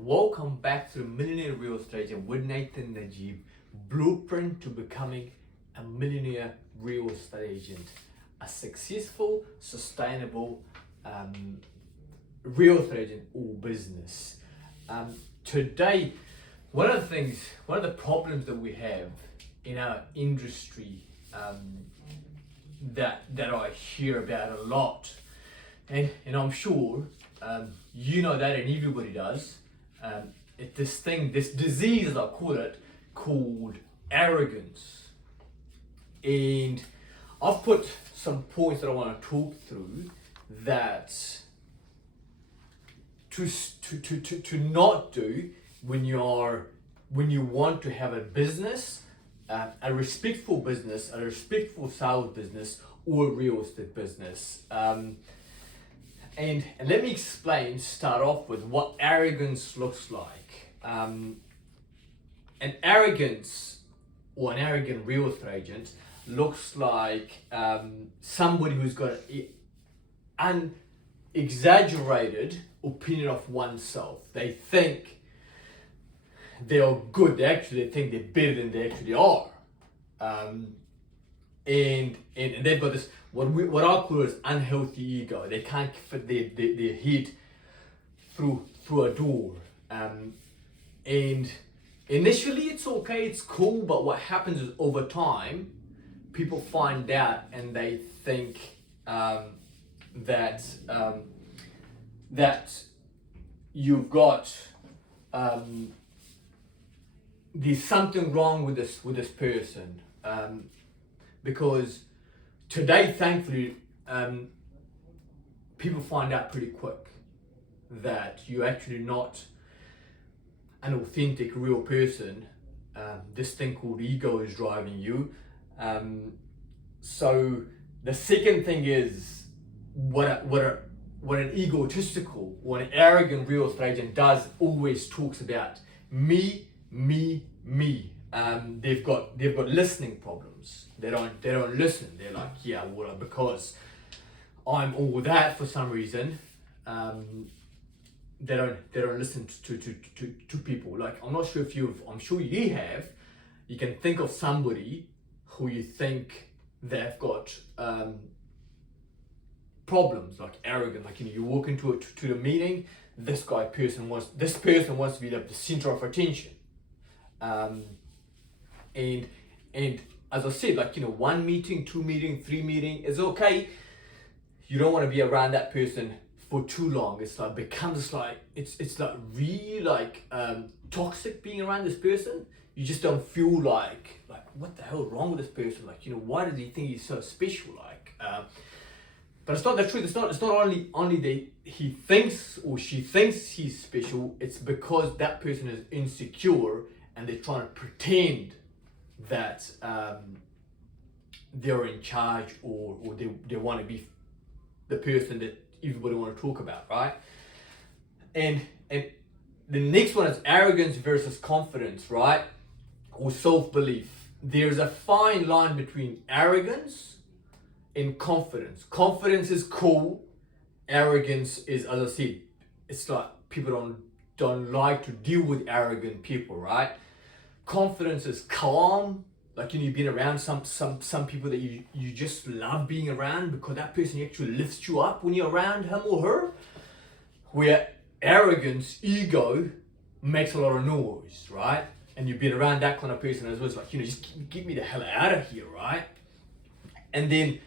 Welcome back to the Millionaire Real Estate Agent with Nathan Najib, blueprint to becoming a millionaire real estate agent, a successful, sustainable real estate agent or business. Today, one of the problems that we have in our industry that I hear about a lot, and I'm sure you know that, and everybody does. This disease, as I call it, called arrogance. And I've put some points that I want to talk through that to not do when you want to have a business, a respectful sales business, or a real estate business. And let me start off with what arrogance looks like. An arrogance or an arrogant real estate agent looks like somebody who's got an exaggerated opinion of oneself. They think they are good. They actually think they're better than they actually are. And they've got this what I call is unhealthy ego. They can't fit their head through a door. And initially it's okay, it's cool, but what happens is over time, people find out and they think that you've got there's something wrong with this person. Because today, thankfully, people find out pretty quick that you're actually not an authentic, real person. This thing called ego is driving you. So the second thing is what an egotistical or an arrogant real estate agent does always talks about me. They've got listening problems. They don't listen. They're like, yeah, well, because I'm all that for some reason. They don't listen to people. Like, I'm not sure if I'm sure you have. You can think of somebody who you think they've got problems, like arrogant. Like, you walk into to the meeting. This person wants to be the center of attention. And as I said, like, one meeting, 2 meeting, 3 meeting is okay. You don't want to be around that person for too long. It's like becomes like it's like really like toxic being around this person. You just don't feel like what the hell is wrong with this person? Like, why does he think he's so special? Like, but it's not the truth. It's not only he thinks or she thinks he's special. It's because that person is insecure and they're trying to pretend that they're in charge or they want to be the person that everybody want to talk about, right? And the next one is arrogance versus confidence, right? Or self-belief. There's a fine line between arrogance and confidence. Confidence is cool. Arrogance is, as I said, it's like people don't like to deal with arrogant people, right? Confidence is calm. Like, you've been around some people that you just love being around because that person actually lifts you up when you're around him or her. Where arrogance, ego, makes a lot of noise, right? And you've been around that kind of person as well. It's like, just get me the hell out of here, right? And then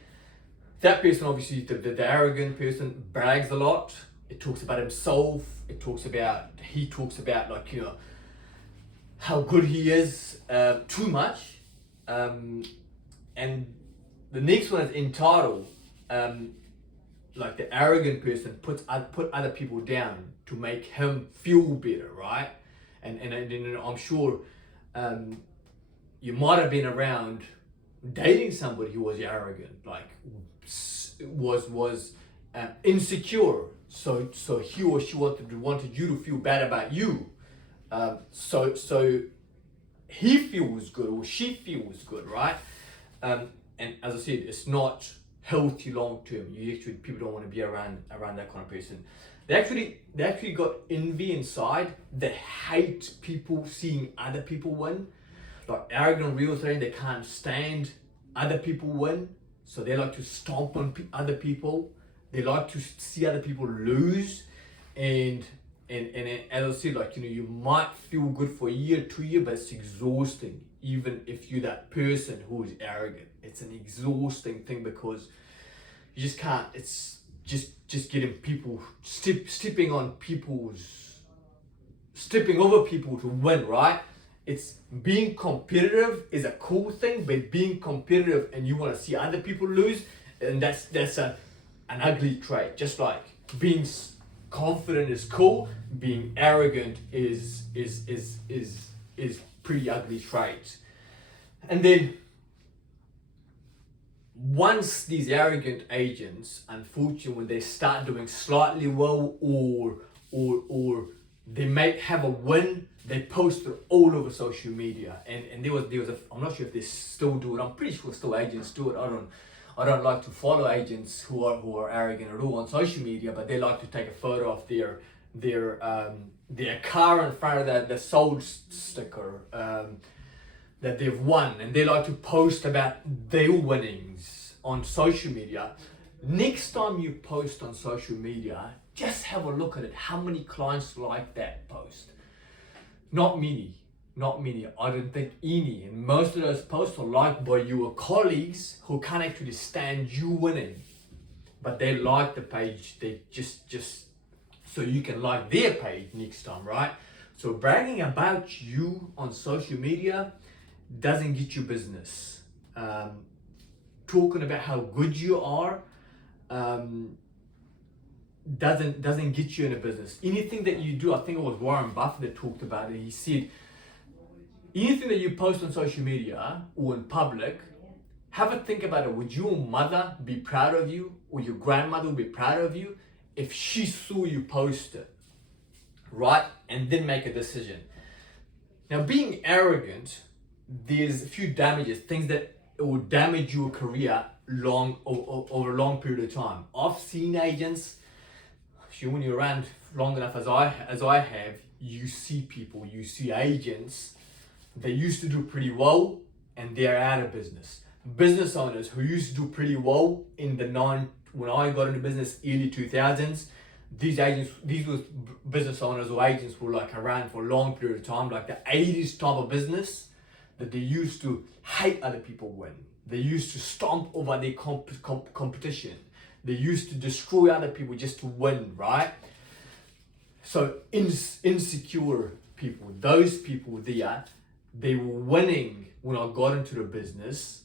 that person, obviously, the arrogant person brags a lot. It talks about himself. He talks about like, how good he is, too much. And the next one is entitled. Like, the arrogant person put other people down to make him feel better, right? And I'm sure you might have been around dating somebody who was arrogant, like was insecure. So he or she wanted you to feel bad about you. So he feels good or she feels good, right? And as I said, it's not healthy long term. People don't want to be around that kind of person. they actually got envy inside. They hate people seeing other people win. Like arrogant real estate, they can't stand other people win, so they like to stomp on other people. They like to see other people lose, and as I said, like, you know, you might feel good for a year, 2 years, but it's exhausting. Even if you're that person who is arrogant, it's an exhausting thing because you just can't. It's just getting people stepping over people to win, right? It's being competitive is a cool thing, but being competitive and you want to see other people lose, and that's an ugly trait. Just like being confident is cool, being arrogant is pretty ugly trait. And then once these arrogant agents, unfortunately, when they start doing slightly well or they may have a win, they post it all over social media. And there was a, I'm not sure if they still do it. I'm pretty sure still agents do it. I don't like to follow agents who are arrogant at all on social media, but they like to take a photo of their car in front of the sold sticker that they've won, and they like to post about their winnings on social media. Next time you post on social media, just have a look at it. How many clients like that post? Not many. I don't think any. And most of those posts are liked by your colleagues who can't actually stand you winning, but they like the page. They just so you can like their page next time, right? So bragging about you on social media doesn't get you business. Talking about how good you are doesn't get you in a business. Anything that you do, I think it was Warren Buffett that talked about it. He said, anything that you post on social media or in public, have a think about it. Would your mother be proud of you, or your grandmother would be proud of you if she saw you post it, right? And then make a decision. Now, being arrogant, there's a few damages, things that it will damage your career over a long period of time. I've seen agents, when you're around long enough as I have, you see agents that used to do pretty well and they're out of business. Business owners who used to do pretty well when I got into business, early 2000s, these were business owners or agents were like around for a long period of time, like the 80s type of business, that they used to hate other people win. They used to stomp over their competition. They used to destroy other people just to win, right? So insecure people, those people there, they were winning when I got into the business,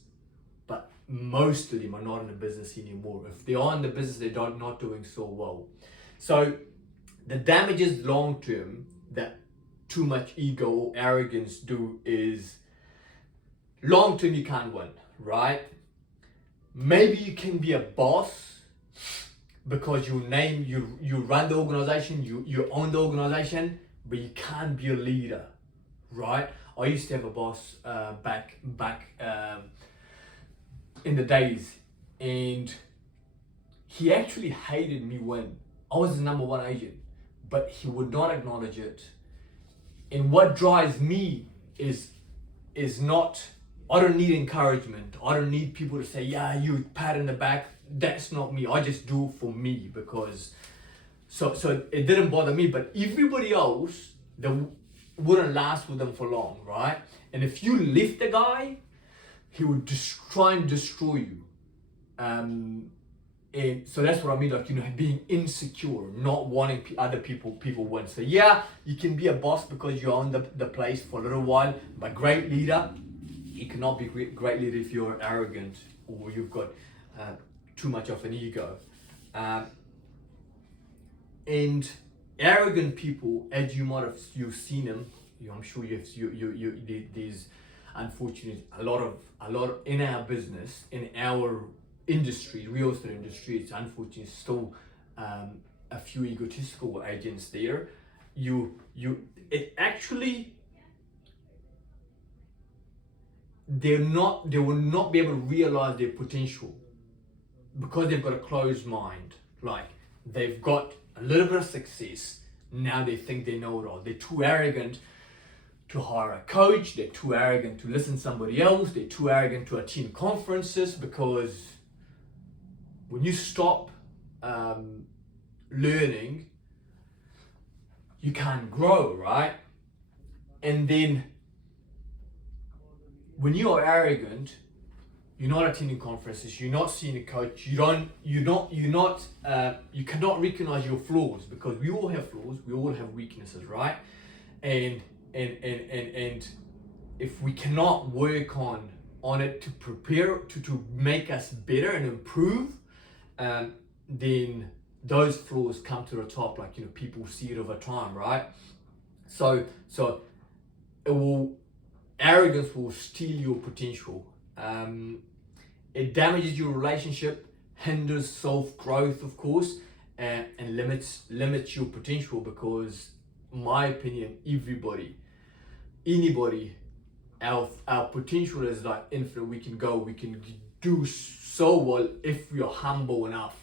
but most of them are not in the business anymore. If they are in the business, they're not doing so well. So the damages long term that too much ego or arrogance do is, long term you can't win, right? Maybe you can be a boss because you run the organization, you own the organization, but you can't be a leader, right? I used to have a boss back in the days, and he actually hated me when I was the number one agent, but he would not acknowledge it. And what drives me is not, I don't need encouragement. I don't need people to say, yeah, you pat in the back. That's not me. I just do it for me because, so it didn't bother me, but everybody else, they wouldn't last with them for long, right? And if you lift the guy, he would try and destroy you. And so that's what I mean, like, you know, being insecure, not wanting other people win. So yeah, you can be a boss because you own the place for a little while, but great leader, you cannot be great leader if you're arrogant or you've got too much of an ego. And arrogant people, as you've seen them, I'm sure there's unfortunately a lot of in our business, in our industry, real estate industry, it's unfortunately still a few egotistical agents there. They will not be able to realize their potential because they've got a closed mind. Like, they've got a little bit of success, now they think they know it all. They're too arrogant to hire a coach, they're too arrogant to listen to somebody else, they're too arrogant to attend conferences, because when you stop learning, you can't grow, right? And then when you are arrogant, you're not attending conferences, you're not seeing a coach, you cannot recognize your flaws, because we all have flaws, we all have weaknesses, right? And if we cannot work on it to prepare to make us better and improve, then those flaws come to the top, like, people see it over time, right? So arrogance will steal your potential. It damages your relationship, hinders self-growth, of course, and limits your potential, because, in my opinion, anybody, our potential is like infinite. We can do so well if we are humble enough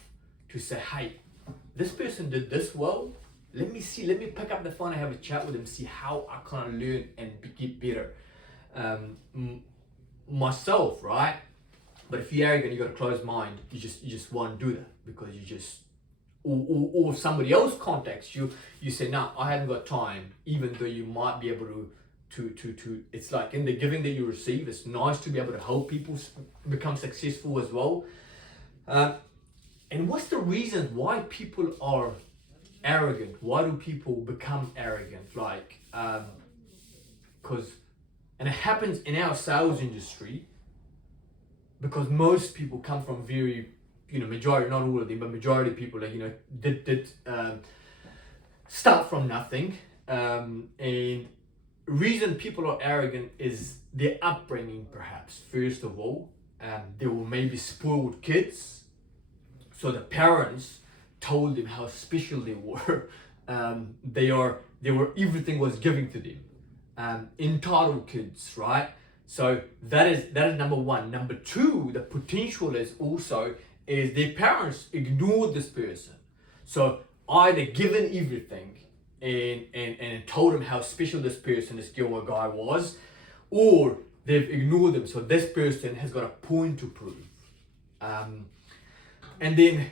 to say, hey, this person did this well, let me pick up the phone and have a chat with them, see how I can learn and get better myself, right? But if you're arrogant, you got a closed mind, you just won't do that, because you just, or if somebody else contacts you, you say, no, I haven't got time, even though you might be able to it's like in the giving that you receive, it's nice to be able to help people become successful as well. And what's the reason why people are arrogant? Why do people become arrogant? Like, because, and it happens in our sales industry, because most people come from very, majority, not all of them, but majority of people, like, did start from nothing. And reason people are arrogant is their upbringing, perhaps. First of all, they were maybe spoiled kids, so the parents told them how special they were. They were everything was given to them. Entitled kids, right? So that is number one. Number two, the potential is their parents ignored this person. So either given everything and told them how special this person, this girl or guy was, or they've ignored them. So this person has got a point to prove. And then,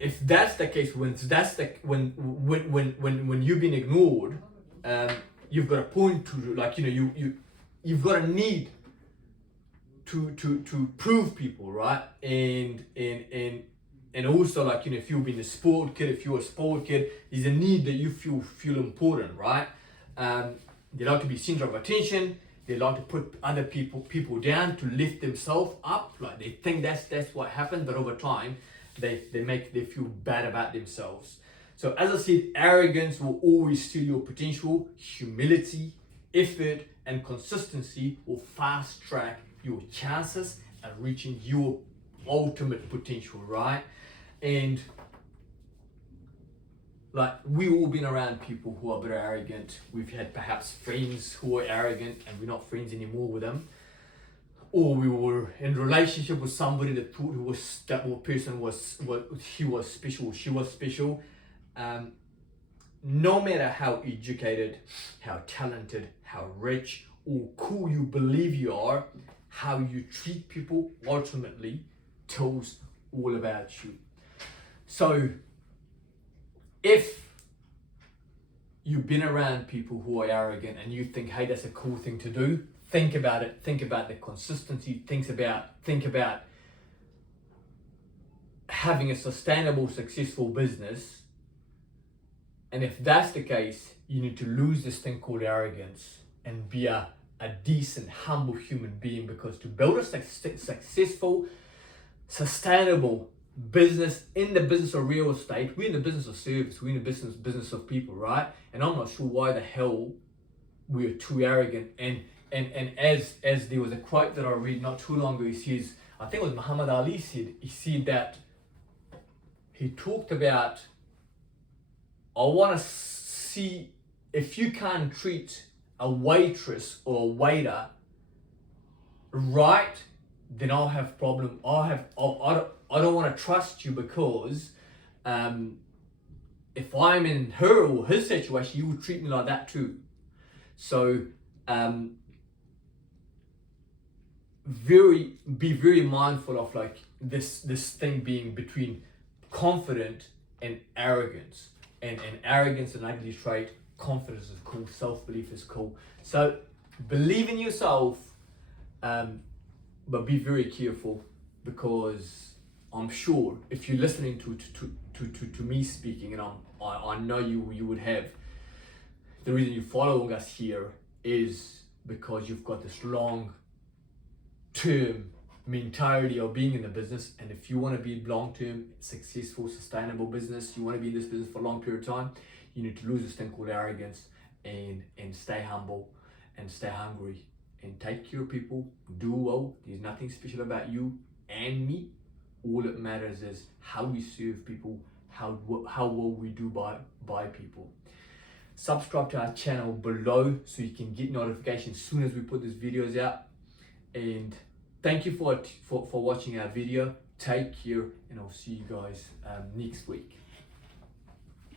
if that's the case, when you've been ignored, you've got a point to, like, you've got a need to prove people, right? And also, like, if you've been a spoiled kid, if you're a spoiled kid, there's a need that you feel important, right? They like to be center of attention. They like to put other people down to lift themselves up. Like, they think that's what happens, but over time, they feel bad about themselves. So as I said, arrogance will always steal your potential. Humility, effort, and consistency will fast track your chances at reaching your ultimate potential, right? And like, we've all been around people who are a bit arrogant. We've had perhaps friends who are arrogant and we're not friends anymore with them. Or we were in a relationship with somebody that thought that person was special, she was special. No matter how educated, how talented, how rich or cool you believe you are, how you treat people ultimately tells all about you. So if you've been around people who are arrogant and you think, hey, that's a cool thing to do, think about it. Think about the consistency. Think about having a sustainable, successful business. And if that's the case, you need to lose this thing called arrogance and be a decent, humble human being, because to build a successful, sustainable business in the business of real estate, we're in the business of service, we're in the business of people, right? And I'm not sure why the hell we're too arrogant. And as there was a quote that I read not too long ago, he says, I think it was Muhammad Ali said that he talked about, I want to see if you can't treat a waitress or a waiter right, then I'll have problem. I don't want to trust you, because if I'm in her or his situation, you would treat me like that too. So be very mindful of like this thing being between confident and arrogance. And arrogance is an ugly trait. Confidence is cool. Self-belief is cool. So believe in yourself, but be very careful, because I'm sure if you're listening to me speaking, and I know you would have, the reason you're following us here is because you've got this long term mentality of being in the business. And if you want to be long-term, successful, sustainable business, you want to be in this business for a long period of time, you need to lose this thing called arrogance and stay humble and stay hungry and take care of people, do well. There's nothing special about you and me. All that matters is how we serve people, how well we do by people. Subscribe to our channel below so you can get notifications as soon as we put these videos out. And thank you for watching our video. Take care, and I'll see you guys next week.